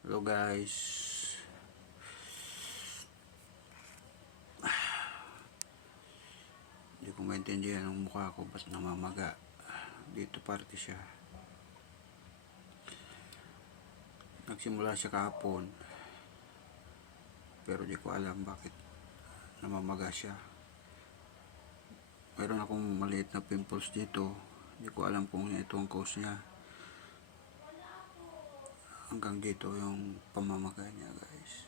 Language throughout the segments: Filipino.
Hello guys. Hindi ko maintindihan ang mukha ko ba't namamaga. Dito parte siya. Nagsimula siya kahapon. Pero di ko alam bakit namamaga siya. Mayroon akong maliit na pimples dito. Hindi ko alam kung ito ang cause niya. Hanggang dito yung pamamaga niya guys.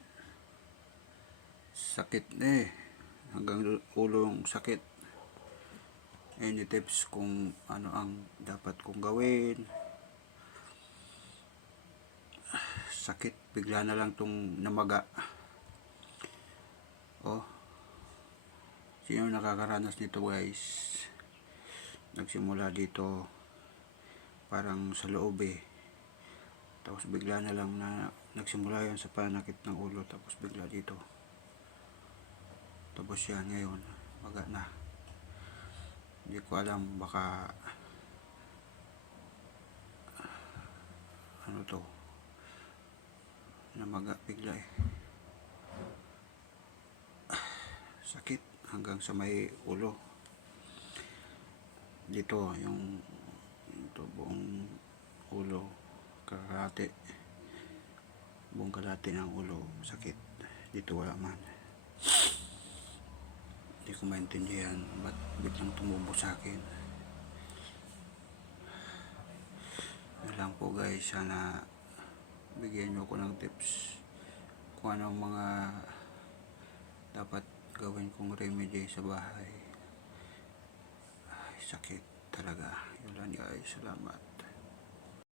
Sakit na hanggang ulo yung sakit. Any tips kung ano ang dapat kong gawin? Sakit, bigla na lang tong namaga. Oh, sino nakakaranas nito guys? Nagsimula dito parang sa loob tapos bigla na lang na nagsimula yon sa panakit ng ulo, tapos bigla dito, tapos yan ngayon maga na. Hindi ko alam, baka ano to, namaga bigla sakit hanggang sa may ulo dito, yung ito buong ulo, buong kalahati ng ulo sakit. Dito wala man. Hindi ko maintindihan ba't biglang tumubo sa akin. Yan lang po guys, sana bigyan nyo ko ng tips kung anong mga dapat gawin kong remedy sa bahay. Ay, sakit talaga. Yun lang guys, salamat.